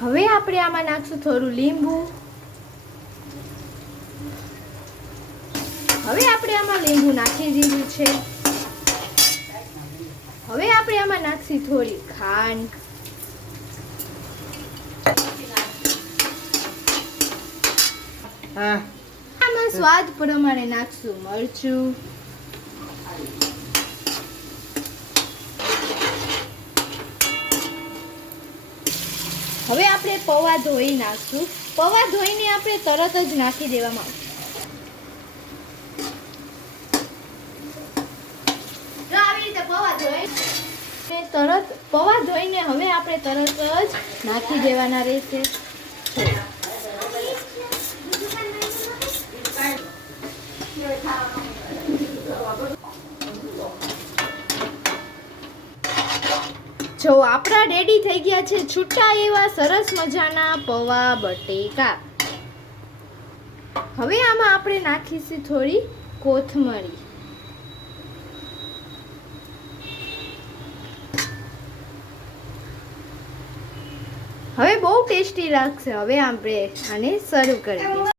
હવે આપણે આમાં નાખશું થોડું લીંબુ. હવે આપણે આમાં લીંબુ નાખી દીધું છે. હવે આપણે આમાં નાખશું થોડી ખાંડ. આમાં સ્વાદ પ્રમાણે નાખશું મરચું. હવે આપણે પૌવા ધોઈ નાખશું. પૌવા ધોઈને આપણે તરત જ નાખી દેવામાં આવશે. જો આવી રીતે પૌવા ધોઈને હવે આપણે તરત જ નાખી દેવાના રહેશે. જો આપણા રેડી થઈ ગયા છે છૂટા એવા સરસ મજાના પૌવા બટેકા. હવે આમાં આપણે નાખીશું થોડી કોથમરી. હવે બહુ ટેસ્ટી લાગશે. હવે આપણે આને સર્વ કરી દઈશું.